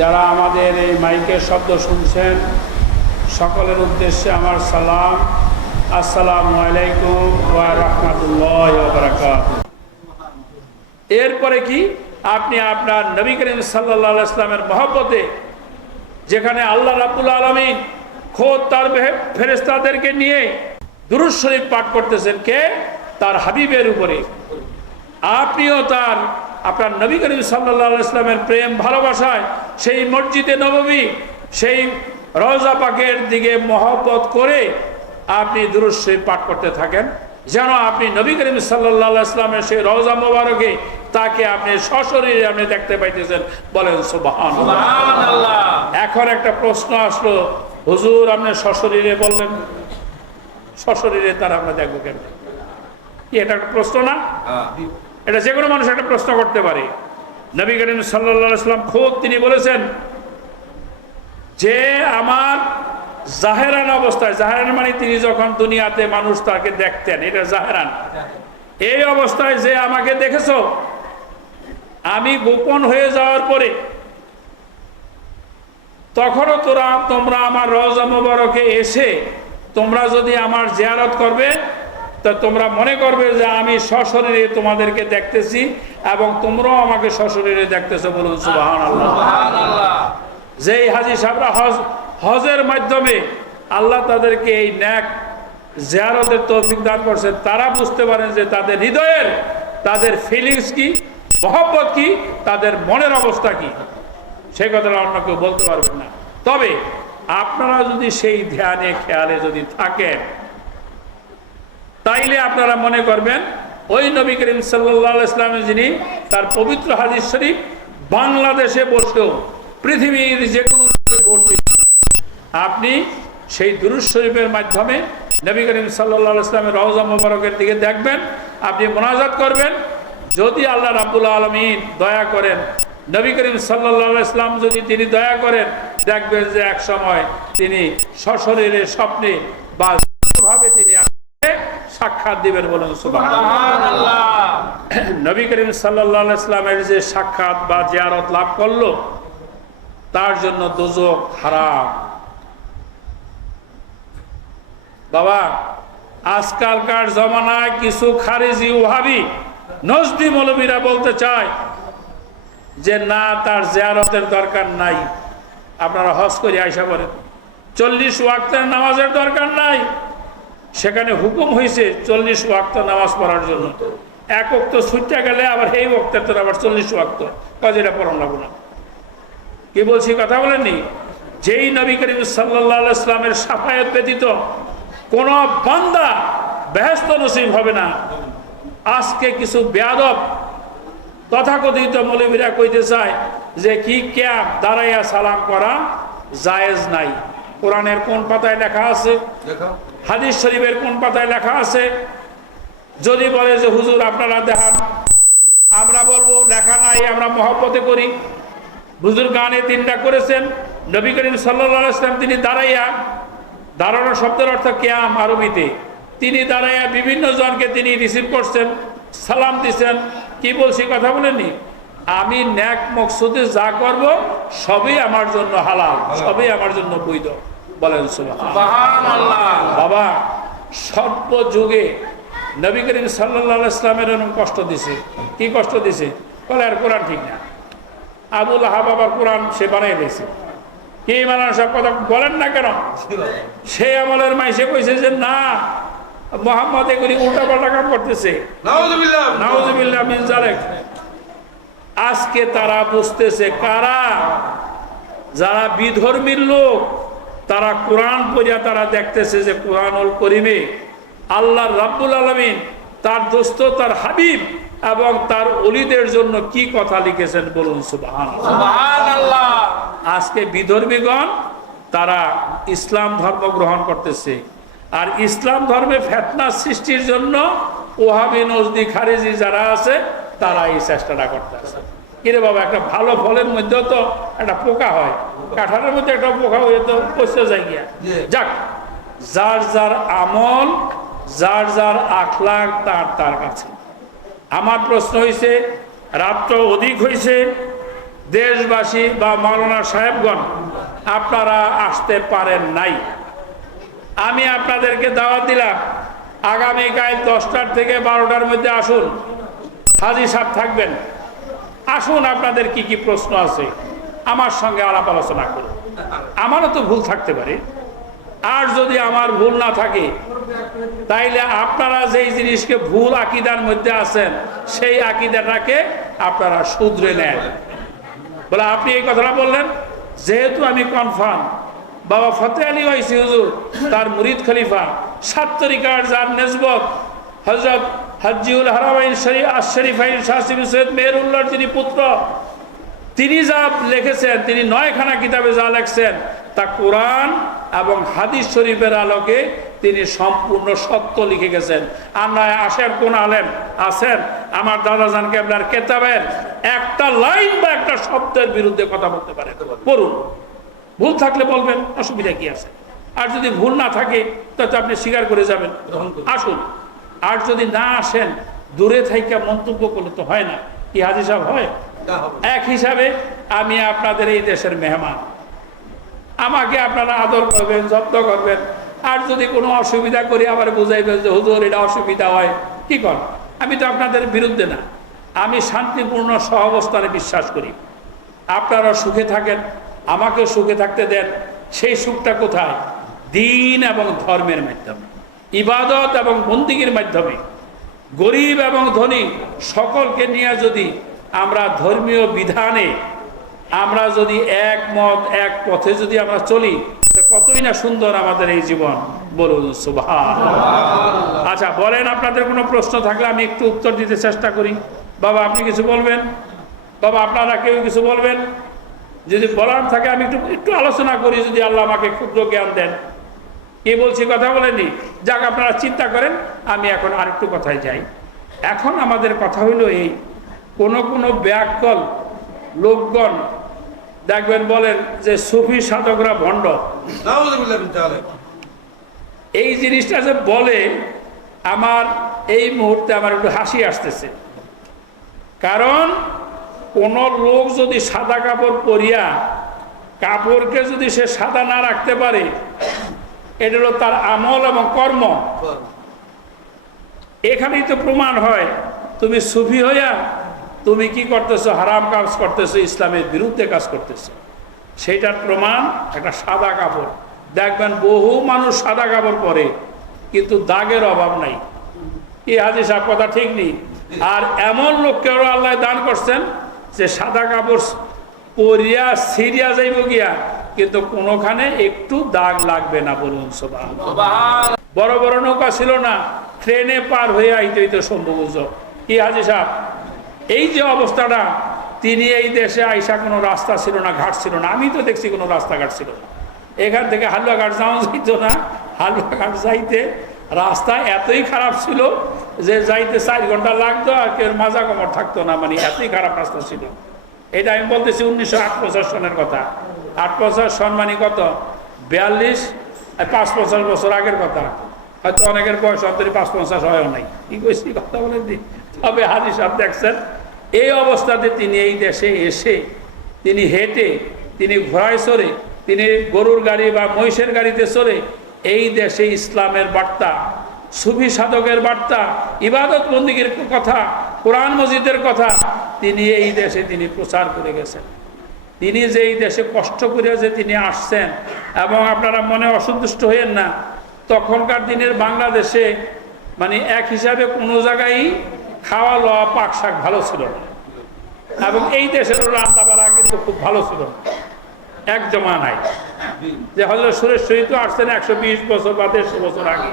যারা আমাদের এই মাইকের শব্দ শুনছেন, সকলের উদ্দেশ্যে আমার সালাম। আসসালামু আলাইকুম ওয়া রাহমাতুল্লাহি এরপরে কি? আপনি আপনার নবী করিম আলাইহি ইসলামের মহব্বতে, যেখানে আল্লাহ রাব্বুল আলামিন খোদ তার ফেরেশতাদেরকে নিয়ে দুরূদ শরীফ পাঠ করতেছেন, কে? তার হাবিবের উপরে। আপনিও তার আপনার নবী করিম সাল্লাহ ইসলামের প্রেম ভালোবাসায় সেই মসজিদে নবমী সেই রওজা পাকের দিকে মহব্বত করে আপনি দুরুশ্বই পাঠ করতে থাকেন। যেন আপনি নবী করিম সাল্লাহ ইসলামের সেই রওজা মোবারকে তাকে আপনি সশরীরে আপনি দেখতে পাইতেছেন। বলেন সুবাহান এখন একটা প্রশ্ন আসলো হুজুর আপনি সশরীরে বললেন সশরীরে তার আমরা দেখব কেন এটা একটা প্রশ্ন না? এটা যে কোনো মানুষ একটা প্রশ্ন করতে পারে। নবী করিম সাল্লাম খুব তিনি বলেছেন যে আমার জাহেরান অবস্থায়, জাহেরান মানে তিনি যখন দুনিয়াতে মানুষ তাকে দেখতেন, এটা জাহেরান। এই অবস্থায় যে আমাকে দেখেছ, আমি গোপন হয়ে যাওয়ার পরে তখনও তোরা, তোমরা আমার রওজা মোবারকে এসে তোমরা যদি আমার জিয়ারত করবে তা তোমরা মনে করবে যে আমি সশরীরে তোমাদেরকে দেখতেছি এবং তোমরাও আমাকে সশরীরে দেখতেছো বলুন সুবাহান আল্লাহ যেই হাজি সাহরা হজ হজের মাধ্যমে আল্লাহ তাদেরকে এই ন্যাক জিয়ারতের তৌফিক দান করছে তারা বুঝতে পারেন যে তাদের হৃদয়ের তাদের ফিলিংস কি মহব্বত কি তাদের মনের অবস্থা কি। সে কথাটা অন্য কেউ বলতে পারবেন না। তবে আপনারা যদি সেই ধ্যানে খেয়ালে যদি থাকেন তাইলে আপনারা মনে করবেন, ওই নবী করিম সাল্লাহ ইসলামের যিনি তার পবিত্র হাদিস শরীফ বাংলাদেশে বসেও পৃথিবীর যে কোনো বসে আপনি সেই দুরুজ শরীফের মাধ্যমে নবী করিম সাল্লাহ ইসলামের রওজা মোবারকের দিকে দেখবেন, আপনি মোনাজাত করবেন। যদি আল্লাহ রাবুল্লাহ আলমিন দয়া করেন, নবী করিম সাল্লাহ ইসলাম যদি তিনি দয়া করেন, দেখবেন যে এক সময় তিনি সশরীরে স্বপ্নে বা সাক্ষাৎ দিবেন বলুন নবী করিম সাল্লাহ ইসলামের যে সাক্ষাৎ বা জিয়ারত লাভ করল, তার জন্য দোজক হারাম। বাবা, আজকালকার জমানায় কিছু খারিজি ওহাবি নজদি মৌলবীরা বলতে চায় যে, না, তার জিয়ারতের দরকার নাই। আপনারা হজ করে আইসা করেন চল্লিশ ওয়াক্তের নামাজের দরকার নাই। সেখানে হুকুম হয়েছে চল্লিশ ওয়াক্ত নামাজ পড়ার জন্য। এক ওক্ত ছুটতে গেলে আবার এই ওক্তের তোর আবার চল্লিশ ওয়াক্ত। কাজেরা পড়ান লাগবো না কি বলছি, কথা বলেননি? যেই নবী করিম সাল্লাহ ইসলামের সাফায়ত ব্যতীত কোন বান্দা বেহেস্ত নসিব হবে না। আজকে কিছু বেয়াদব তথাকথিত মৌলবীরা কইতে চায় যে কি ক্যাব দাঁড়াইয়া সালাম করা জায়েজ নাই। কোরআনের কোন পাতায় লেখা আছে? হাদিস শরীফের কোন পাতায় লেখা আছে? যদি বলে যে হুজুর আপনারা দেখান। আমরা বলব লেখা নাই আমরা মহব্বতে করি। হুজুর গানে তিনটা করেছেন। নবী করিম সাল্লাহ ইসলাম তিনি দাঁড়াইয়া দাঁড়ানো শব্দের অর্থ কেয়াম আরবিতে। তিনি দাঁড়াইয়া বিভিন্ন জনকে তিনি রিসিভ করছেন সালাম দিছেন কি বলছি কথা বলেননি? আমি ন্যাক মকসুদে যা করব সবই আমার জন্য হালাল। সবই আমার জন্য বৈধ। বলেন। বাবা সর্ব যুগে নবী করিম সাল্লাহ ইসলামের এরকম কষ্ট দিছে। কি কষ্ট দিছে? বলে আর কোরআন ঠিক না। আবুল আহাব আবার কোরআন সে বানাই দিয়েছে। কি মানান সব কথা বলেন না কেন? সে আমলের মাইসে কইছে যে না মোহাম্মদ এগুলি উল্টা পাল্টা কাম করতেছে। আজকে তারা বুঝতেছে কারা? যারা বিধর্মীর লোক তারা কোরআন পড়িয়া তারা দেখতেছে যে কোরআনুল করিমে আল্লাহ রাব্বুল আলমিন তার দোস্ত তার হাবিব এবং তার অলিদের জন্য কি কথা লিখেছেন বলুন সুবাহান আজকে বিধর্মীগণ তারা ইসলাম ধর্ম গ্রহণ করতেছে। আর ইসলাম ধর্মে ফেতনা সৃষ্টির জন্য ওহাবি নজদি খারিজি যারা আছে তারা এই চেষ্টাটা করতেছে। কিরে বাবা একটা ভালো ফলের মধ্যেও তো একটা পোকা হয়। কাঁঠালের মধ্যে একটা পোকা হয়ে তো পচে যায় গিয়া। যাক যার যার আমল যার যার আখলাখ তার তার কাছে। আমার প্রশ্ন হয়েছে রাত্র অধিক হয়েছে দেশবাসী বা মাওলানা সাহেবগণ আপনারা আসতে পারেন নাই। আমি আপনাদেরকে দাওয়াত দিলাম আগামীকাল দশটার থেকে বারোটার মধ্যে আসুন। হাজি সাহেব থাকবেন। আসুন আপনাদের কি কি প্রশ্ন আছে? আমার সঙ্গে আলাপ আলোচনা করুন আমারও তো ভুল থাকতে পারে। আর যদি আমার ভুল না থাকে, তাইলে আপনারা যেই জিনিসকে ভুল আকিদার মধ্যে আছেন, সেই আকিদাটাকে আপনারা শুধরে নেন। বলে, আপনি এই কথাটা বললেন? যেহেতু আমি কনফার্ম বাবা ফতে আলী ওয়াইসি হুজুর, তার মুরিদ খলিফা, সাত তরিকার যার নেসবত হজরত হাজিউল হারামাইন শরীফ আশরিফাইন শাসিম সৈয়দ মেহরুল্লাহর যিনি পুত্র তিনি যা লিখেছেন তিনি নয়খানা কিতাবে যা লেখছেন তা কোরআন এবং হাদিস শরীফের আলোকে তিনি সম্পূর্ণ সত্য লিখে গেছেন। আর নয় আসেন কোন আলেম? আছেন? আমার দাদাজান কেবলার কেতাবের একটা লাইন বা একটা শব্দের বিরুদ্ধে কথা বলতে পারে পড়ুন। ভুল থাকলে বলবেন অসুবিধা কি আছে? আর যদি ভুল না থাকে তো আপনি স্বীকার করে যাবেন। আসুন। আর যদি না আসেন দূরে থাইকা মন্তব্য করলে তো হয় না। কি হাজি সাহেব হয়? এক হিসাবে আমি আপনাদের এই দেশের মেহমান। আমাকে আপনারা আদর করবেন যত্ন করবেন। আর যদি কোনো অসুবিধা করি, আবার বুঝাইবেন যে, হুজুর, এটা অসুবিধা হয়। কি কর? আমি তো আপনাদের বিরুদ্ধে না। আমি শান্তিপূর্ণ সহাবস্থানে বিশ্বাস করি। আপনারা সুখে থাকেন, আমাকে সুখে থাকতে দেন। সেই সুখটা কোথায়? দিন এবং ধর্মের মাধ্যমে, ইবাদত এবং বন্দিগির মাধ্যমে। গরিব এবং ধনী, সকলকে নিয়ে যদি আমরা ধর্মীয় বিধানে আমরা যদি একমত, এক পথে যদি আমরা চলি কতই না সুন্দর আমাদের এই জীবন। বলুন আচ্ছা বলেন, আপনাদের কোনো প্রশ্ন থাকলে আমি একটু উত্তর দিতে চেষ্টা করি। বাবা, আপনি কিছু বলবেন? বাবা, আপনারা কেউ কিছু বলবেন? যদি বলার থাকে, আমি একটু একটু আলোচনা করি, যদি আল্লাহ আমাকে ক্ষুদ্র জ্ঞান দেন। কি বলছি কথা বলেনি যাক, আপনারা চিন্তা করেন, আমি এখন আরেকটু কথায় যাই। এখন আমাদের কথা হইল এই কোন কোন ব্যাকল লোকগণ দেখবেন বলেন যে সুফি সাধকরা ভণ্ড। এই জিনিসটা যে বলে আমার এই মুহূর্তে আমার একটু হাসি আসতেছে। কারণ কোন লোক যদি সাদা কাপড় পরিয়া কাপড়কে যদি সে সাদা না রাখতে পারে এটা হলো তার আমল এবং কর্ম। এখানেই তো প্রমাণ হয় তুমি সুফি হইয়া তুমি কি করতেছো? হারাম কাজ করতেছো ইসলামের বিরুদ্ধে কাজ করতেছো। সেইটার প্রমাণ একটা সাদা কাপড়। দেখবেন বহু মানুষ সাদা কাপড় পরে কিন্তু দাগের অভাব নাই। কি হাজি সাহেব কথা ঠিক নেই? আর এমন লোককেও আল্লাহ দান করছেন যে সাদা কাপড় পরিয়া সিরিয়া যাইব গিয়া কিন্তু কোনোখানে একটু দাগ লাগবে না বলুন বড় বড় নৌকা ছিল না ট্রেনে পার হয়ে আইতে হইতে সম্ভব কি হাজি সাহেব এই যে অবস্থাটা, তিনি এই দেশে আইসা কোনো রাস্তা ছিল না, ঘাট ছিল না। আমি তো দেখছি কোনো রাস্তাঘাট ছিল না। এখান থেকে হালুয়া ঘাট যাওয়া যাইত না। হালুয়া ঘাট যাইতে রাস্তা এতই খারাপ ছিল যে যাইতে চার ঘণ্টা লাগতো আর কেউ মাজা কমর থাকতো না মানে এতই খারাপ রাস্তা ছিল। এটা আমি বলতেছি উনিশশো আট পঞ্চাশ সনের কথা। আট পঞ্চাশ সন মানে কত? বিয়াল্লিশ পাঁচ পঞ্চাশ বছর আগের কথা। হয়তো অনেকের বয়স অন্তরি পাঁচ পঞ্চাশ হয়ও নাই। কি কথা বলে দি তবে হাজি সাহেব দেখছেন এই অবস্থাতে তিনি এই দেশে এসে, তিনি হেঁটে, তিনি ঘোড়ায় চড়ে, তিনি গরুর গাড়ি বা মহিষের গাড়িতে চড়ে এই দেশে ইসলামের বার্তা, সুফি সাধকের বার্তা, ইবাদত বন্দীগীর কথা, কোরআন মসজিদের কথা, তিনি এই দেশে তিনি প্রচার করে গেছেন। তিনি যে এই দেশে কষ্ট করে যে তিনি আসছেন এবং আপনারা মনে অসন্তুষ্ট হইয়েন না, তখনকার দিনের বাংলাদেশে মানে এক হিসাবে কোনো জায়গায় খাওয়া লওয়া পাক শাক ভালো ছিল না। এবং এই দেশের রান্না বাড়া কিন্তু খুব ভালো ছিল এক জমানায় যে হজরত সুরেশ্বরী তো আসছেন একশো বিশ বছর বা দেড়শো বছর আগে।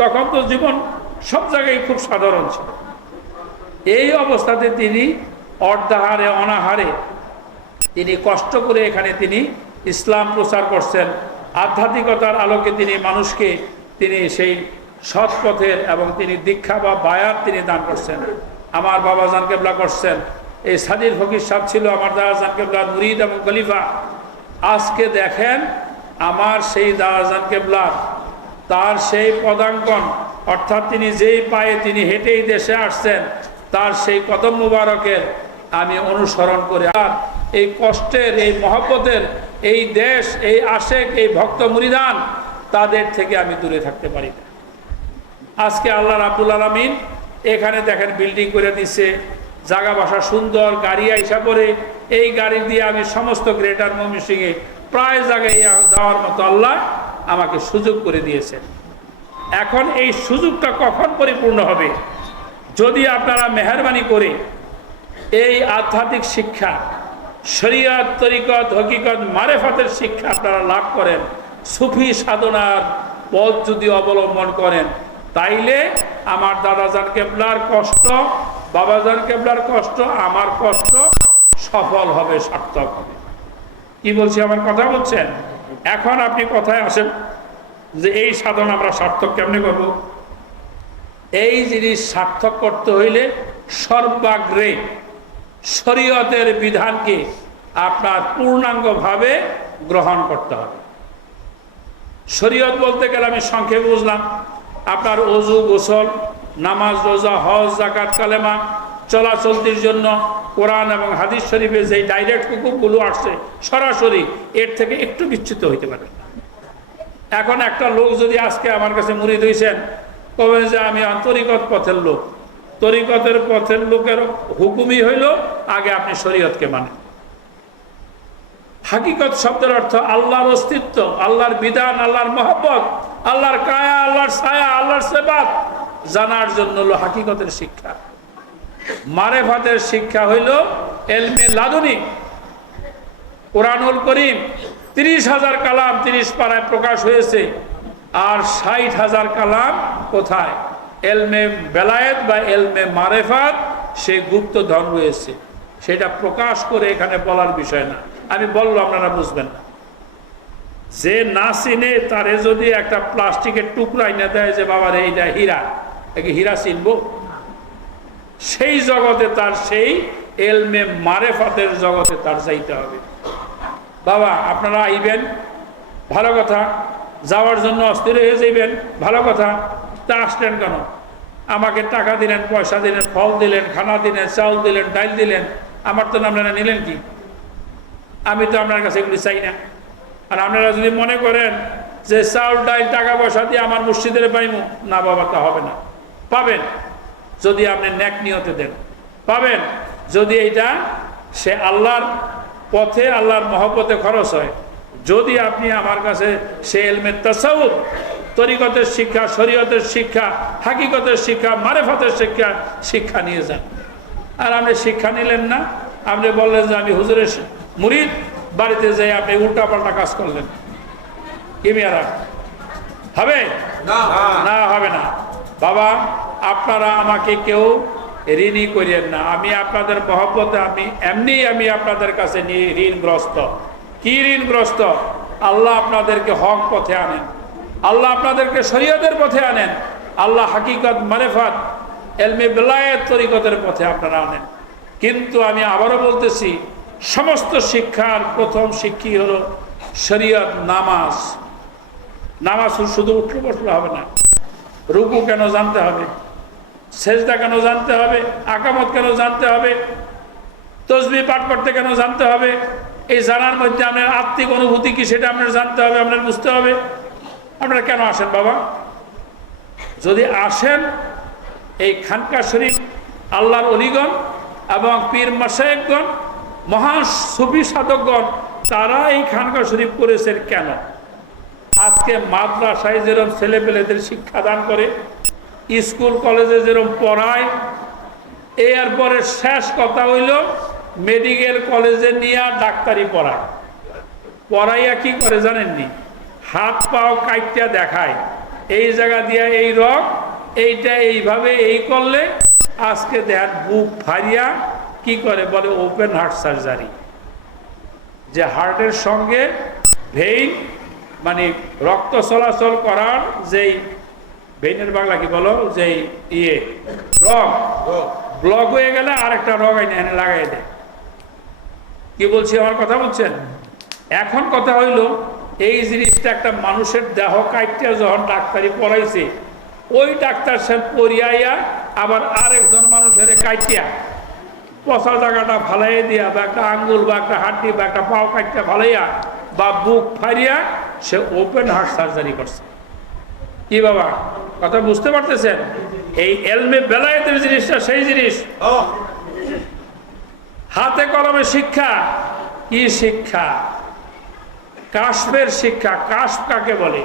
তখন তো জীবন সব জায়গায় খুব সাধারণ ছিল। এই অবস্থাতে তিনি অর্ধাহারে, অনাহারে তিনি কষ্ট করে এখানে তিনি ইসলাম প্রচার করছেন। আধ্যাত্মিকতার আলোকে তিনি মানুষকে তিনি সেই সৎ পথের এবং তিনি দীক্ষা বা বায়াত তিনি দান করছেন। আমার বাবা জান কেবলা করছেন। এই সাদির ফকির সাহেব ছিল আমার দাদা জান কেবলার মুরিদ এবং খলিফা। আজকে দেখেন আমার সেই দাদা জান কেবলার তার সেই পদাঙ্কন, অর্থাৎ তিনি যেই পায়ে তিনি হেঁটেই দেশে আসছেন, তার সেই কদম মুবারকের আমি অনুসরণ করে। আর এই কষ্টের, এই মহব্বতের, এই দেশ, এই আশেক, এই ভক্ত মুরিদান, তাদের থেকে আমি দূরে থাকতে পারি না। আজকে আল্লাহ রাবুল আলমিন এখানে দেখেন বিল্ডিং করে দিচ্ছে জাগা বাসা সুন্দর, গাড়ি আইসা পরে এই গাড়ি দিয়ে আমি সমস্ত গ্রেটার ময়মনসিংহে প্রায় জায়গায় যাওয়ার মতো আল্লাহ আমাকে সুযোগ করে দিয়েছেন। এখন এই সুযোগটা কখন পরিপূর্ণ হবে? যদি আপনারা মেহরবানি করে এই আধ্যাত্মিক শিক্ষা, শরিয়ত, তরিকত, হকিকত, মারেফাতের শিক্ষা আপনারা লাভ করেন, সুফি সাধনার পথ যদি অবলম্বন করেন তাইলে আমার দাদাজান কেবলার কষ্ট, বাবাজান কেবলার কষ্ট, আমার কষ্ট সফল হবে, সার্থক হবে। কি বলছি, আমার কথা বলছেন? এখন আপনি কথায় আসেন যে এই সাধন আমরা সার্থক কেমনে করব? এই জিনিস সার্থক করতে হইলে সর্বাগ্রে শরীয়তের বিধানকে আপনার পূর্ণাঙ্গভাবে গ্রহণ করতে হবে। শরীয়ত বলতে গেলে আমি সংক্ষেপে বুঝলাম। আপনার অজু গোসল, নামাজ, রোজা, হজ জাকাত কালেমা চলাচলতির জন্য কোরআন এবং হাদিস শরীফে যেই ডাইরেক্ট হুকুমগুলো আসছে, সরাসরি এর থেকে একটু বিচ্যুত হইতে পারে। এখন একটা লোক যদি আজকে আমার কাছে মুড়ি দিয়েছেন, কবে যে আমি আন্তরিকত পথের লোক, তরিকতের পথের লোকের হুকুমই হইল আগে আপনি শরীয়তকে মানেন হাকিকত শব্দের অর্থ আল্লাহর অস্তিত্ব, আল্লাহর বিধান, আল্লাহর মহব্বত আল্লাহর কায়া, আল্লাহর ছায়া, আল্লাহর সেবাত জানার জন্য হলো হাকিকতের শিক্ষা। মারেফাতের শিক্ষা হইল এলমে লাদুনি। কোরআনুল করিম তিরিশ হাজার কালাম তিরিশ পাড়ায় প্রকাশ হয়েছে আর ষাট হাজার কালাম কোথায়? এলমে বেলায়েত বা এলমে মারেফাত, সে গুপ্ত ধন রয়েছে। সেটা প্রকাশ করে এখানে বলার বিষয় না। আমি বলল, আপনারা বুঝবেন না। যে না চিনে তারে যদি একটা প্লাস্টিকের টুকরা এনে দেয় যে বাবার এইটা হীরা। একে হীরা চিনবো? সেই জগতে তার সেই এলমে মারেফাতের জগতে তার যাইতে হবে। বাবা, আপনারা আইবেন, ভালো কথা। যাওয়ার জন্য অস্থির হয়ে যাইবেন, ভালো কথা। তা আসলেন কেন? আমাকে টাকা দিলেন, পয়সা দিলেন, ফল দিলেন, খানা দিলেন চাউল দিলেন, ডাইল দিলেন। আমার তো আপনারা নিলেন কি? আমি তো আপনার কাছে এগুলি চাই না। আর আপনারা যদি মনে করেন যে চাউল ডাইল টাকা পয়সা দিয়ে আমার মসজিদের পাইমু না বাবা, তা হবে না। পাবেন, যদি আপনি ন্যাক নিয়তে দেন। পাবেন, যদি এইটা সে আল্লাহর পথে, আল্লাহর মহব্বতে খরচ হয়। যদি আপনি আমার কাছে সে এলমের তাসাউদ তরিকতের শিক্ষা, শরীয়তের শিক্ষা, হাকিকতের শিক্ষা, মারেফতের শিক্ষা শিক্ষা নিয়ে যান। আর আপনি শিক্ষা নিলেন না, আপনি বললেন যে আমি হুজুরের মুরিদ বাড়িতে যাই আপনি উল্টাপাল্টা কাজ করলেন। কি মেয়ারা হবে? না। হবে না। বাবা আপনারা আমাকে কেউ ঋণই করিয়েন না। আমি আপনাদের মহব্বতে আমি এমনি আমি আপনাদের কাছে নিয়ে ঋণগ্রস্ত। কি ঋণগ্রস্ত? আল্লাহ আপনাদেরকে হক পথে আনেন। আল্লাহ আপনাদেরকে শরীয়তের পথে আনেন। আল্লাহ হাকিকত মারেফাত এলমে বেলায়েত তরিকতের পথে আপনারা আনেন। কিন্তু আমি আবারও বলতেছি সমস্ত শিক্ষার প্রথম শিক্ষি হলো শরীয়ত নামাজ। নামাজ শুধু উঠলে বসলে হবে না। রুকু কেন জানতে হবে? সেজদা কেন জানতে হবে? আকামত কেন জানতে হবে? তসবি পাঠ করতে কেন জানতে হবে? এই জানার মধ্যে আপনার আত্মিক অনুভূতি কি সেটা আপনার জানতে হবে, আপনার বুঝতে হবে। আপনারা কেন আসেন বাবা? যদি আসেন, এই খানকা শরীফ আল্লাহর অলিগণ এবং পীর মাসায়কগণ মহান সুফি সাধকগণ, তারা এই খানকা শরীফ করেছেন কেন? আজকে মাদ্রাসায় যেরকম ছেলেপেলেদের শিক্ষাদান করে, স্কুল, কলেজে যেরকম পড়ায়, এরপরে শেষ কথা হইল, মেডিকেল কলেজে নিয়ে ডাক্তারি পড়ায়। পড়াইয়া কি করে জানেননি? হাত পাও কাইটটা দেখায়, এই জায়গা দিয়া এই রক এইটা এইভাবে এই করলে আজকে দেখ বুক ফারিয়া কি করে বলে? ওপেন হার্ট সার্জারি যে হার্টের সঙ্গে ভেইন মানে রক্ত চলাচল করার যেই ভেইনের বাংলা কি বলো? যেই ইয়ে রগ। ব্লক হয়ে গেলে আরেকটা রগ এনে এনে লাগাই দেয়। কি বলছি আমার কথা বলছেন এখন কথা হইল এই জিনিসটা একটা মানুষের দেহ কাইটিয়া যখন ডাক্তারি পড়াইছে ওই ডাক্তার সাহেব পড়িয়াইয়া আবার আরেকজন মানুষের কাইটিয়া পচা জায়গাটা ফালাইয়া দিয়া বা একটা আঙ্গুল বা একটা হাড্ডি বা একটা পাও কাটটা ফালাইয়া বা বুক ফারিয়া সে ওপেন হার্ট সার্জারি করছে। কি বাবা? কথা বুঝতে পারতেছেন? এই এলমে বেলায়েতের জিনিসটা সেই জিনিস। হাতে কলমে শিক্ষা। কি শিক্ষা? কাশ্মের শিক্ষা। কাশ্ম কাকে বলে?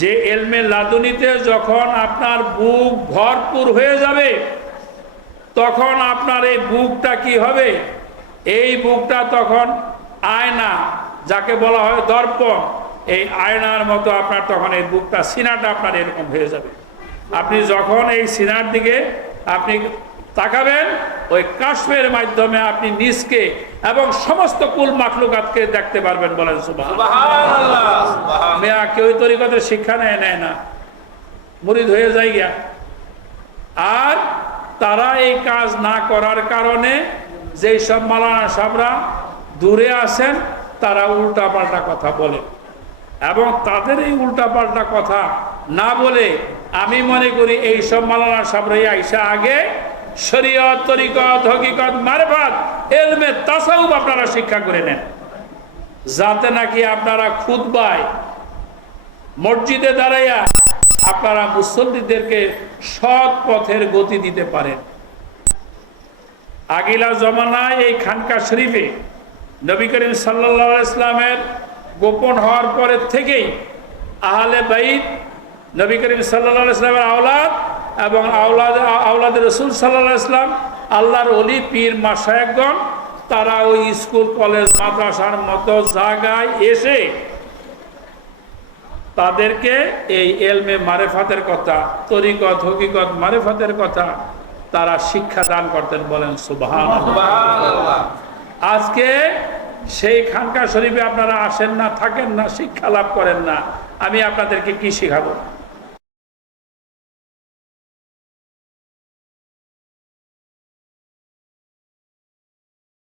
যে এলমে লাদুনিতে যখন আপনার বুক ভরপুর হয়ে যাবে তখন আপনার এই বুকটা কি হবে? এই বুকটা তখন আয়না যাকে বলা হয় দর্পণ এই আয়নার মতো আপনার তখন এই বুকটা সিনাটা আপনার এরকম হয়ে যাবে। আপনি যখন এই সিনার দিকে আপনি তাকাবেন ওই কাশ্মের মাধ্যমে আপনি নিজকে এবং সমস্ত কুল মাখলুকাতকে দেখতে পারবেন বলেন মেয়া কেউ তৈরি তরিকতের শিক্ষা নেয় নেয় না। মুরিদ হয়ে যায় গিয়া। আর তারা এই কাজ না করার কারণে যেই সব মালানা সাবরা দূরে আসেন তারা উল্টা পাল্টা কথা বলে। এবং তাদের এই উল্টা পাল্টা কথা না বলে আমি মনে করি এই সব মালানা সাবরাই আইসা আগে শরীয়ত, তরিকত, হকিকত, মারফাত, এলমে তাসাউব আপনারা শিক্ষা করে নেন। যাতে নাকি আপনারা খুদবায় মসজিদে দাঁড়াইয়া আপনারা মুসল্লিদেরকে সৎ পথের গতি দিতে পারেন। আগিলা জমানায় এই খানকা শরীফে নবী করিম সাল্লা ইসলামের গোপন হওয়ার পরের থেকেই আহলে বাইত নবী করিম সাল্লা ইসলামের আওলাদ এবং আওলাদ আওলাদ রসুল সাল্লাহ ইসলাম আল্লাহর অলি পীর মাসায়কগণ তারা ওই স্কুল, কলেজ, মাদ্রাসার মতো জায়গায় এসে তাদেরকে এই এলমে মারেফাতের কথা তরিকত হকিকত মারেফাতের কথা তারা শিক্ষা দান করতেন বলেন সুবাহ আজকে সেই খানকা শরীফে আপনারা আসেন না থাকেন না শিক্ষা লাভ করেন না। আমি আপনাদেরকে কি শিখাবো?